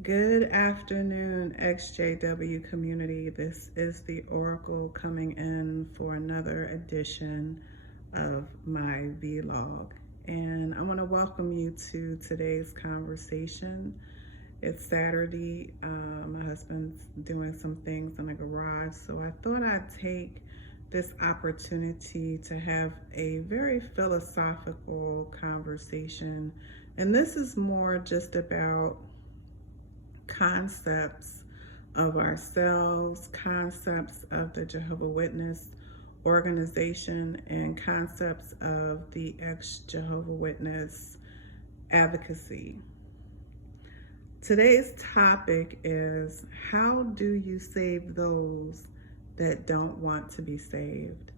Good afternoon, XJW community. This is the Oracle coming in for another edition of my vlog. And I want to welcome you to today's conversation. It's Saturday. My husband's doing some things in the garage, so I thought I'd take this opportunity to have a very philosophical conversation. And this is more just about concepts of ourselves, concepts of the Jehovah's Witness organization, and concepts of the ex-Jehovah's Witness advocacy. Today's topic is, how do you save those that don't want to be saved?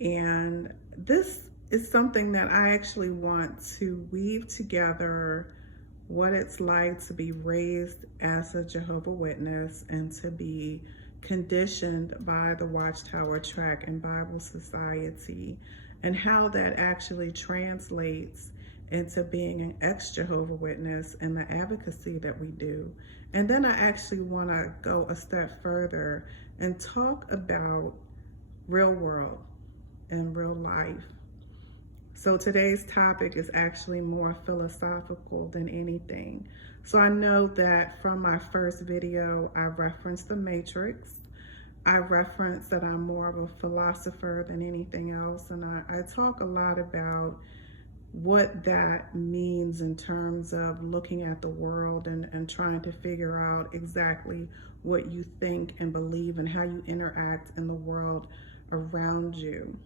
And this is something that I actually want to weave together what it's like to be raised as a Jehovah's Witness and to be conditioned by the Watchtower Tract and Bible Society, and how that actually translates into being an ex-Jehovah's Witness and the advocacy that we do. And then I actually want to go a step further and talk about real world and real life. So today's topic is actually more philosophical than anything. So I know that from my first video, I referenced the Matrix. I referenced that I'm more of a philosopher than anything else. And I talk a lot about what that means in terms of looking at the world and trying to figure out exactly what you think and believe and how you interact in the world around you.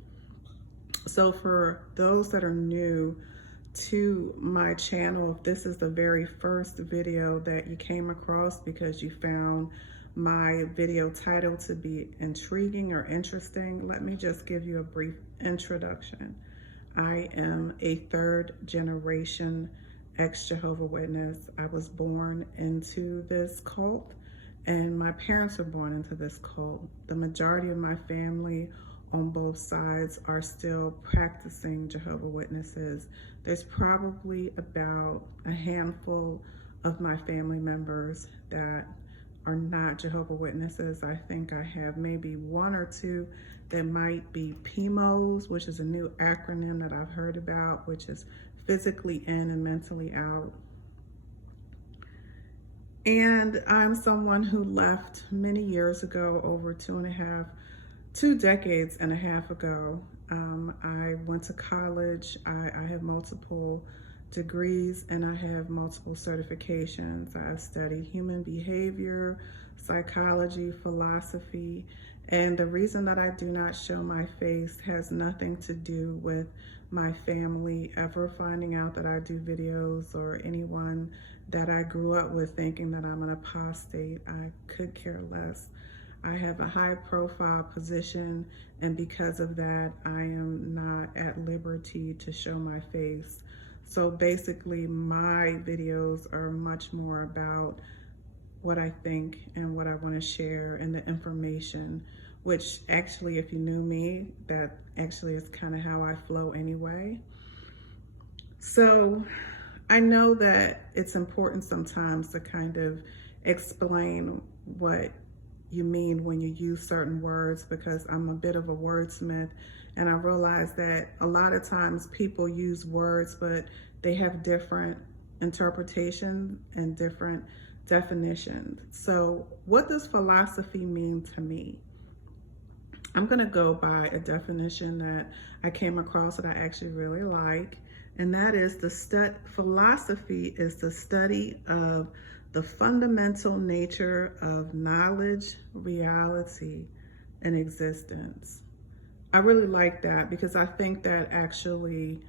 So for those that are new to my channel, if this is the very first video that you came across because you found my video title to be intriguing or interesting, let me just give you a brief introduction. I am a third generation ex-Jehovah's Witness. I was born into this cult, and my parents were born into this cult. The majority of my family on both sides are still practicing Jehovah's Witnesses. There's probably about a handful of my family members that are not Jehovah's Witnesses. I think I have maybe one or two that might be PMOs, which is a new acronym that I've heard about, which is physically in and mentally out. And I'm someone who left many years ago, over 2 decades and a half ago. I went to college. I have multiple degrees and I have multiple certifications. I studied human behavior, psychology, philosophy, and the reason that I do not show my face has nothing to do with my family ever finding out that I do videos, or anyone that I grew up with thinking that I'm an apostate. I could care less. I have a high profile position, and because of that, I am not at liberty to show my face. So basically, my videos are much more about what I think and what I want to share and the information, which actually, if you knew me, that actually is kind of how I flow anyway. So I know that it's important sometimes to kind of explain what you mean when you use certain words, because I'm a bit of a wordsmith, and I realize that a lot of times people use words, but they have different interpretations and different definitions. So what does philosophy mean to me? I'm going to go by a definition that I came across that I actually really like, and that is philosophy is the study of the fundamental nature of knowledge, reality, and existence. I really like that because I think that actually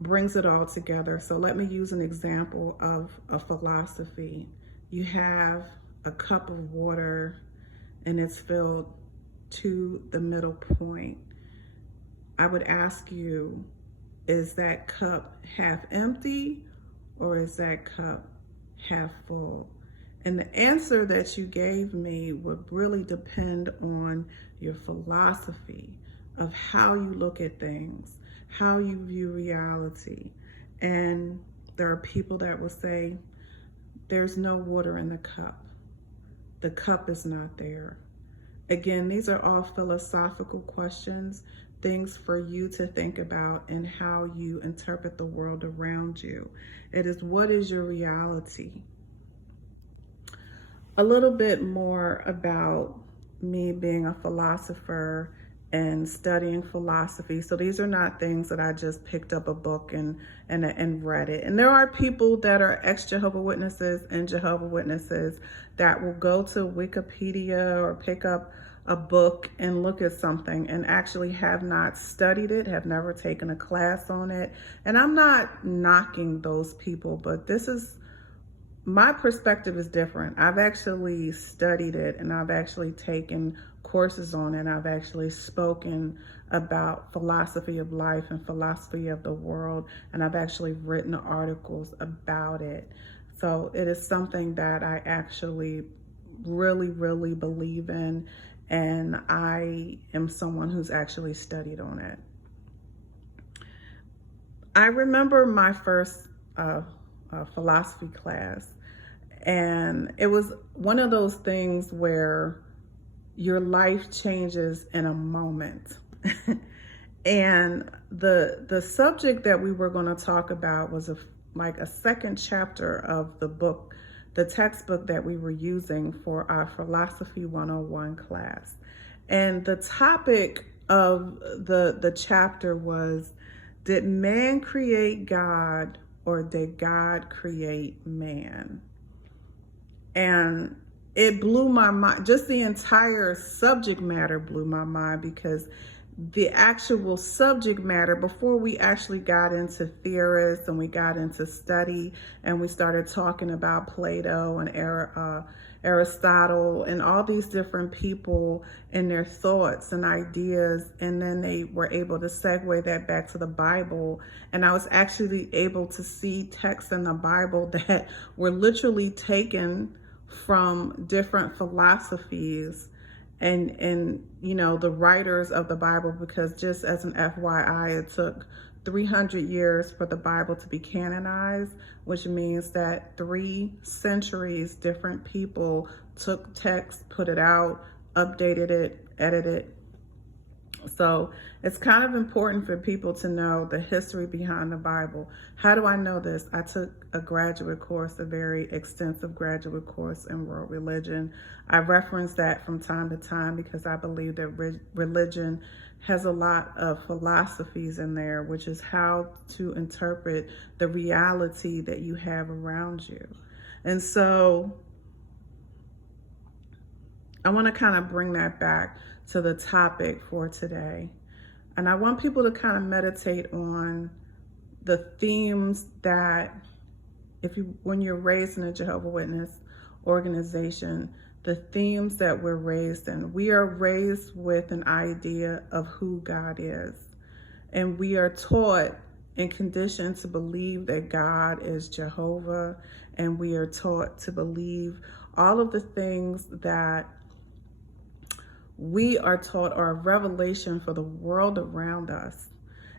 brings it all together. So let me use an example of a philosophy. You have a cup of water and it's filled to the middle point. I would ask you, is that cup half empty or is that cup half full? And the answer that you gave me would really depend on your philosophy of how you look at things, how you view reality. And there are people that will say there's no water in the cup. The cup is not there. Again, these are all philosophical questions, things for you to think about and how you interpret the world around you. It is, what is your reality? A little bit more about me being a philosopher and studying philosophy. So these are not things that I just picked up a book and read it. And there are people that are ex-Jehovah's Witnesses and Jehovah's Witnesses that will go to Wikipedia or pick up a book and look at something and actually have not studied it, have never taken a class on it. And I'm not knocking those people, but this is, my perspective is different. I've actually studied it and I've actually taken courses on it. I've actually spoken about philosophy of life and philosophy of the world, and I've actually written articles about it. So it is something that I actually really, really believe in, and I am someone who's actually studied on it. I remember my first philosophy class, and it was one of those things where your life changes in a moment. And the subject that we were going to talk about was like a second chapter of the book, the textbook that we were using for our Philosophy 101 class. And the topic of the chapter was, did man create God or did God create man? And it blew my mind. Just the entire subject matter blew my mind, because the actual subject matter, before we actually got into theorists and we got into study and we started talking about Plato and Aristotle and all these different people and their thoughts and ideas, and then they were able to segue that back to the Bible. And I was actually able to see texts in the Bible that were literally taken from different philosophies and you know, the writers of the Bible, because just as an FYI, it took 300 years for the Bible to be canonized, which means that 3 centuries different people took text, put it out, updated it, edited it. So it's kind of important for people to know the history behind the Bible. How do I know this? I took a graduate course, a very extensive graduate course in world religion. I reference that from time to time because I believe that religion has a lot of philosophies in there, which is how to interpret the reality that you have around you. And so I want to kind of bring that back to the topic for today. And I want people to kind of meditate on the themes that, when you're raised in a Jehovah's Witness organization, the themes that we're raised in. We are raised with an idea of who God is. And we are taught and conditioned to believe that God is Jehovah. And we are taught to believe all of the things that we are taught are a revelation for the world around us.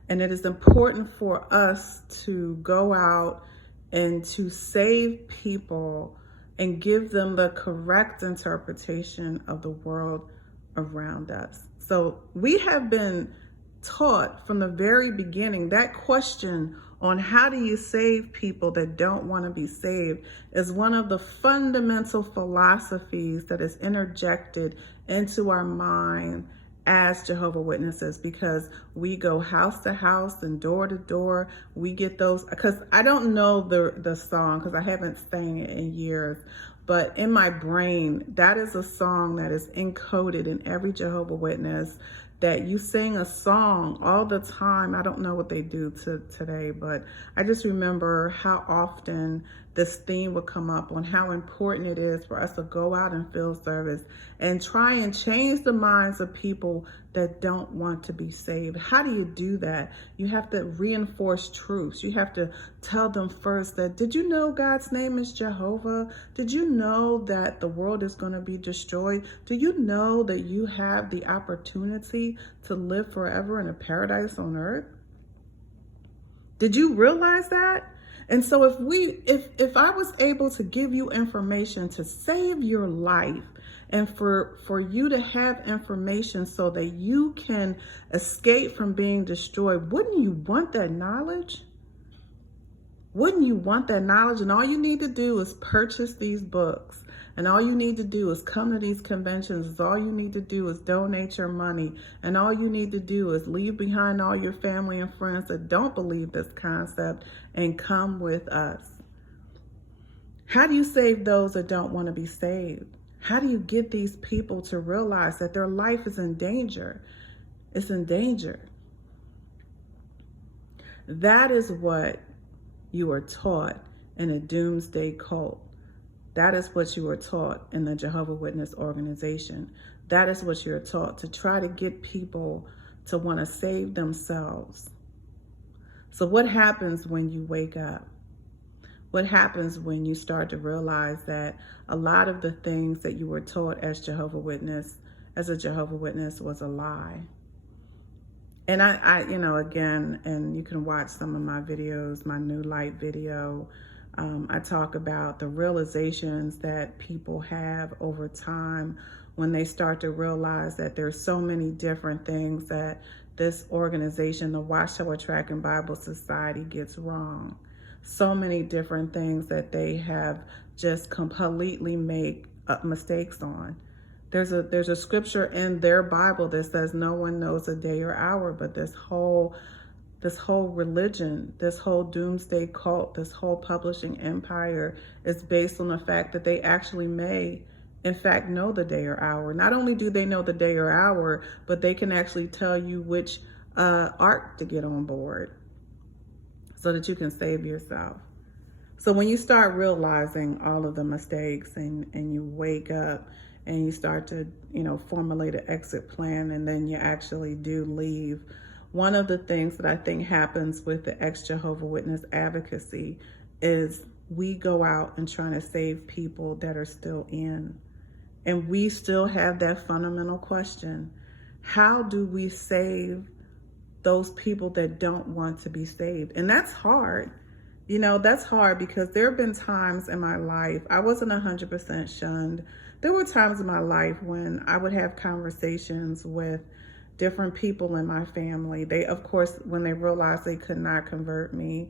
And it is important for us to go out and to save people and give them the correct interpretation of the world around us. So we have been taught from the very beginning, that question on how do you save people that don't want to be saved is one of the fundamental philosophies that is interjected into our mind as Jehovah's Witnesses, because we go house to house and door to door. We get those, because I don't know the song because I haven't sang it in years, but in my brain, that is a song that is encoded in every Jehovah's Witness, that you sing a song all the time. I don't know what they do today, but I just remember how often this theme would come up on how important it is for us to go out and field service and try and change the minds of people that don't want to be saved. How do you do that? You have to reinforce truths. You have to tell them first that, did you know God's name is Jehovah? Did you know that the world is going to be destroyed? Do you know that you have the opportunity to live forever in a paradise on earth? Did you realize that? And so if I was able to give you information to save your life, and for you to have information so that you can escape from being destroyed, wouldn't you want that knowledge? Wouldn't you want that knowledge? And all you need to do is purchase these books. And all you need to do is come to these conventions. All you need to do is donate your money. And all you need to do is leave behind all your family and friends that don't believe this concept and come with us. How do you save those that don't want to be saved? How do you get these people to realize that their life is in danger? It's in danger. That is what you are taught in a doomsday cult. That is what you are taught in the Jehovah's Witness organization. That is what you're taught, to try to get people to want to save themselves. So what happens when you wake up? What happens when you start to realize that a lot of the things that you were taught as a Jehovah's Witness was a lie? And I again, and you can watch some of my videos, my New Light video. I talk about the realizations that people have over time when they start to realize that there's so many different things that this organization, the Watchtower Tract and Bible Society, gets wrong. So many different things that they have just completely make mistakes on. There's a scripture in their Bible that says no one knows a day or hour, but this whole religion, this whole doomsday cult, this whole publishing empire is based on the fact that they actually may, in fact, know the day or hour. Not only do they know the day or hour, but they can actually tell you which ark to get on board so that you can save yourself. So when you start realizing all of the mistakes and you wake up and you start to, formulate an exit plan, and then you actually do leave, one of the things that I think happens with the ex-Jehovah's Witness advocacy is we go out and try to save people that are still in. And we still have that fundamental question: how do we save those people that don't want to be saved? And that's hard. That's hard because there have been times in my life, I wasn't 100% shunned. There were times in my life when I would have conversations with different people in my family. They, of course, when they realized they could not convert me,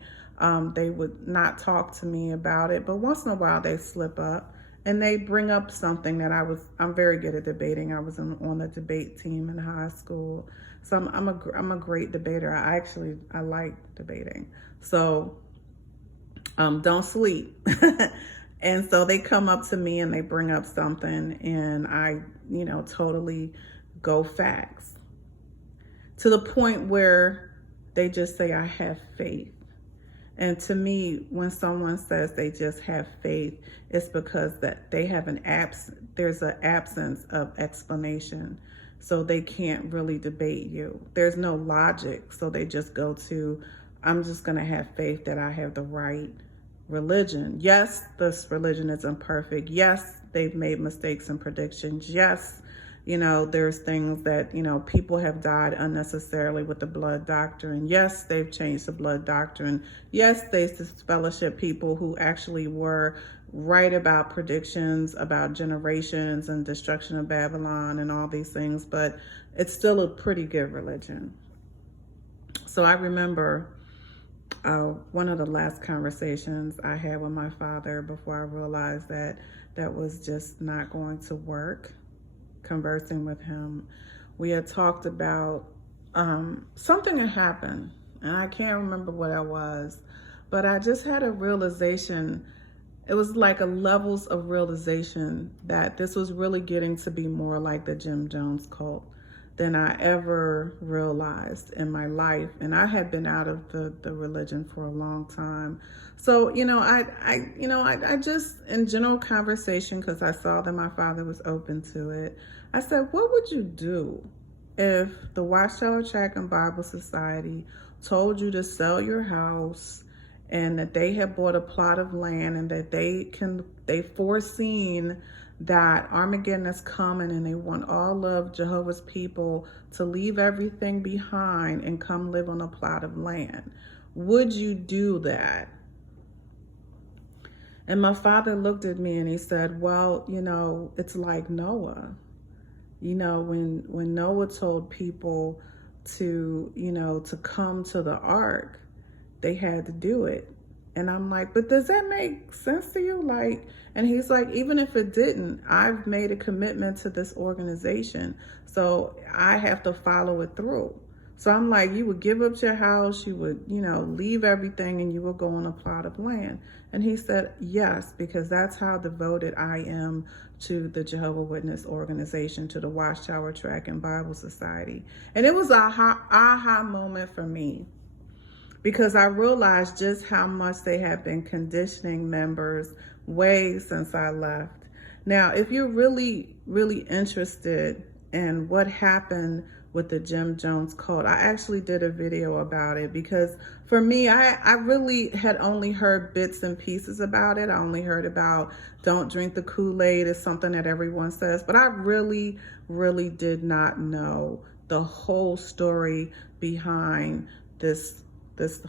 they would not talk to me about it. But once in a while, they slip up and they bring up something that I'm very good at debating. I was on the debate team in high school. So I'm a great debater. I like debating. So don't sleep. And so they come up to me and they bring up something, and I, totally go facts to the point where they just say, I have faith. And to me, when someone says they just have faith, it's because that they have there's an absence of explanation. So they can't really debate you. There's no logic. So they just go to, I'm just going to have faith that I have the right religion. Yes, this religion is imperfect. Yes, they've made mistakes in predictions. Yes, there's things that, people have died unnecessarily with the blood doctrine. Yes, they've changed the blood doctrine. Yes, they fellowship people who actually were right about predictions, about generations and destruction of Babylon and all these things, but it's still a pretty good religion. So I remember one of the last conversations I had with my father before I realized that was just not going to work, conversing with him. We had talked about something that happened, and I can't remember what it was, but I just had a realization. It was like a levels of realization that this was really getting to be more like the Jim Jones cult than I ever realized in my life. And I had been out of the religion for a long time. So, I just, in general conversation, because I saw that my father was open to it, I said, what would you do if the Watchtower Tract and Bible Society told you to sell your house, and that they had bought a plot of land, and that they foreseen that Armageddon is coming, and they want all of Jehovah's people to leave everything behind and come live on a plot of land? Would you do that? And my father looked at me and he said, well, it's like Noah. When Noah told people to come to the ark, they had to do it. And I'm like, but does that make sense to you? And he's like, even if it didn't, I've made a commitment to this organization, so I have to follow it through. So I'm like, you would give up your house, you would, leave everything, and you will go on a plot of land. And he said, yes, because that's how devoted I am to the Jehovah Witness organization, to the Watchtower Tract and Bible Society. And it was a aha moment for me, because I realized just how much they have been conditioning members way since I left. Now, if you're really, really interested in what happened with the Jim Jones cult, I actually did a video about it, because for me, I really had only heard bits and pieces about it. I only heard about don't drink the Kool-Aid is something that everyone says, but I really, really did not know the whole story behind this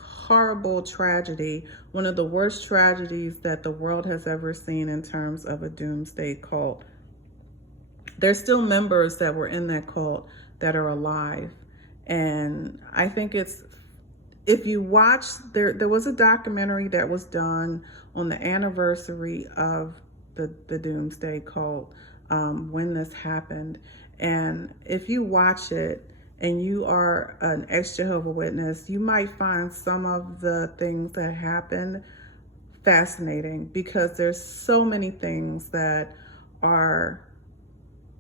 horrible tragedy, one of the worst tragedies that the world has ever seen in terms of a doomsday cult. There's still members that were in that cult that are alive. And I think if you watch, there was a documentary that was done on the anniversary of the doomsday cult, when this happened. And if you watch it, and you are an ex-Jehovah Witness, you might find some of the things that happened fascinating, because there's so many things that are,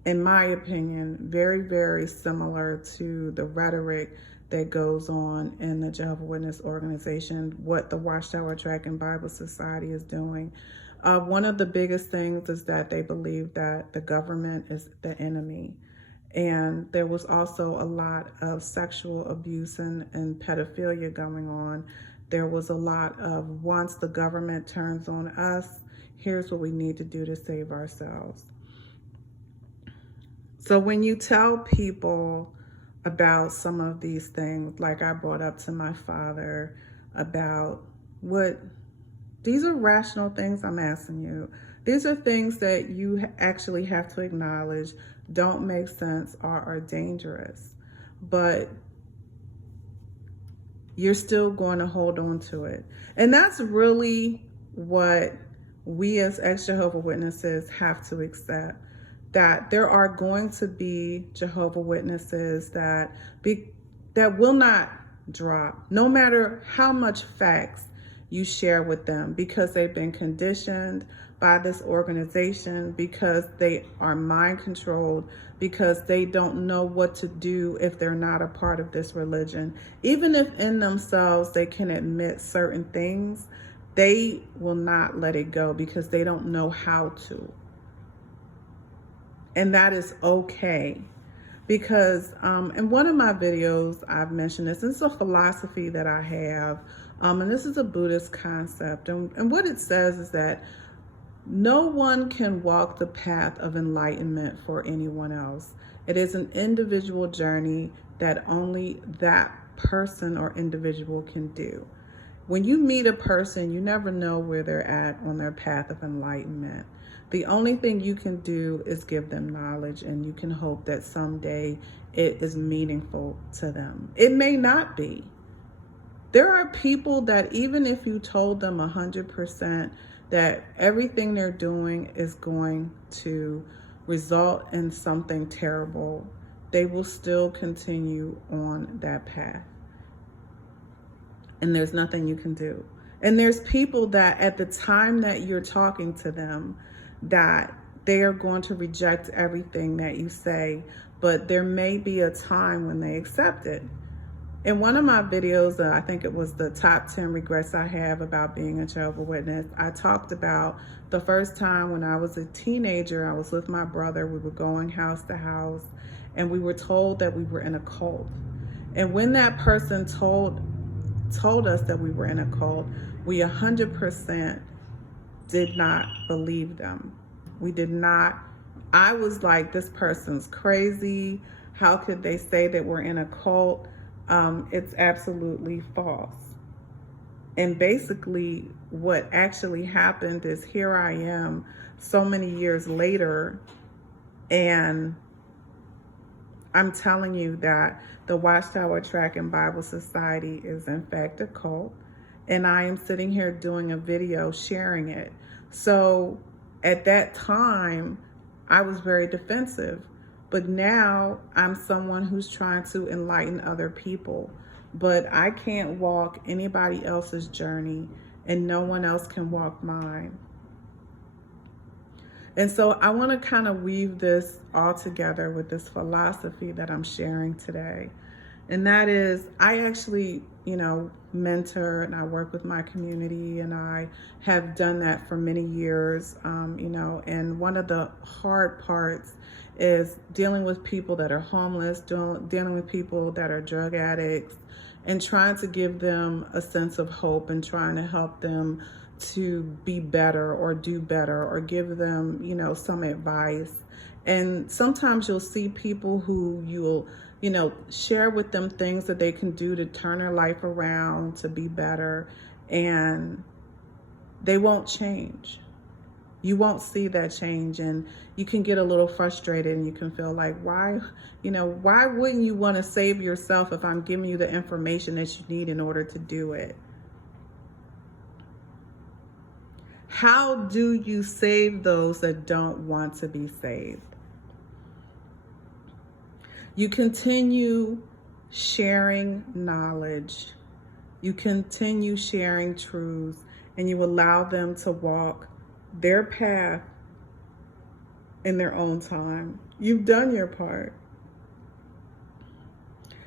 in my opinion, very, very similar to the rhetoric that goes on in the Jehovah Witness organization, what the Watchtower Tract and Bible Society is doing. One of the biggest things is that they believe that the government is the enemy. And there was also a lot of sexual abuse and pedophilia going on. There was a lot of, once the government turns on us, here's what we need to do to save ourselves. So when you tell people about some of these things, like I brought up to my father about these are rational things I'm asking you. These are things that you actually have to acknowledge don't make sense or are dangerous, but you're still going to hold on to it. And that's really what we as ex-Jehovah Witnesses have to accept, that there are going to be Jehovah Witnesses that will not drop, no matter how much facts you share with them, because they've been conditioned by this organization, because they are mind controlled, because they don't know what to do if they're not a part of this religion. Even if in themselves they can admit certain things, they will not let it go because they don't know how to. And that is okay. Because in one of my videos, I've mentioned this. This is a philosophy that I have, and this is a Buddhist concept. And what it says is that no one can walk the path of enlightenment for anyone else. It is an individual journey that only that person or individual can do. When you meet a person, you never know where they're at on their path of enlightenment. The only thing you can do is give them knowledge, and you can hope that someday it is meaningful to them. It may not be. There are people that even if you told them 100% that everything they're doing is going to result in something terrible, they will still continue on that path. And there's nothing you can do. And there's people that at the time that you're talking to them, that they are going to reject everything that you say, but there may be a time when they accept it. In one of my videos, I think it was the top 10 regrets I have about being a Jehovah's Witness, I talked about the first time when I was a teenager. I was with my brother. We were going house to house, and we were told that we were in a cult. And when that person told us that we were in a cult, we 100% did not believe them. We did not. I was like, this person's crazy. How could they say that we're in a cult? It's absolutely false. And basically, what actually happened is here I am so many years later, and I'm telling you that the Watchtower Track and Bible Society is in fact a cult, and I am sitting here doing a video sharing it. So at that time, I was very defensive, but now I'm someone who's trying to enlighten other people. But I can't walk anybody else's journey, and no one else can walk mine. And so I want to kind of weave this all together with this philosophy that I'm sharing today. And that is, I actually, mentor and I work with my community, and I have done that for many years, and one of the hard parts is dealing with people that are homeless, dealing with people that are drug addicts, and trying to give them a sense of hope and trying to help them to be better or do better or give them, some advice. And sometimes you'll see people who you'll, share with them things that they can do to turn their life around, to be better, and they won't change. You won't see that change, and you can get a little frustrated, and you can feel like, why wouldn't you want to save yourself if I'm giving you the information that you need in order to do it? How do you save those that don't want to be saved? You continue sharing knowledge. You continue sharing truths, and you allow them to walk their path in their own time. You've done your part.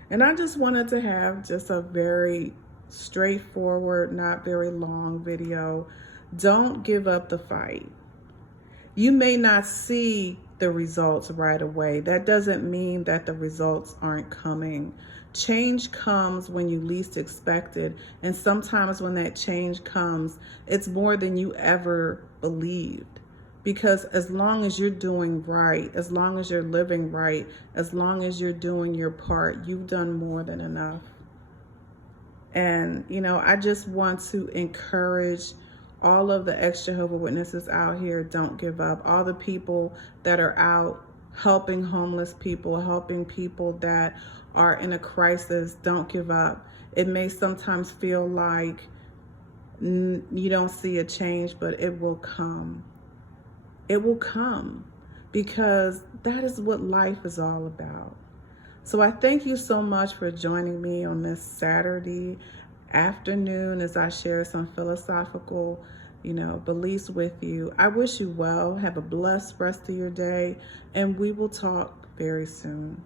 And I just wanted to have just a very straightforward, not very long video. Don't give up the fight. You may not see the results right away. That doesn't mean that the results aren't coming. Change comes when you least expect it. And sometimes when that change comes, it's more than you ever believed. Because as long as you're doing right, as long as you're living right, as long as you're doing your part, you've done more than enough. And, I just want to encourage all of the ex-Jehovah's Witnesses out here, don't give up. All the people that are out helping homeless people, helping people that are in a crisis, don't give up. It may sometimes feel like you don't see a change, but it will come. It will come, because that is what life is all about. So I thank you so much for joining me on this Saturday afternoon as I share some philosophical, beliefs with you. I wish you well. Have a blessed rest of your day, and we will talk very soon.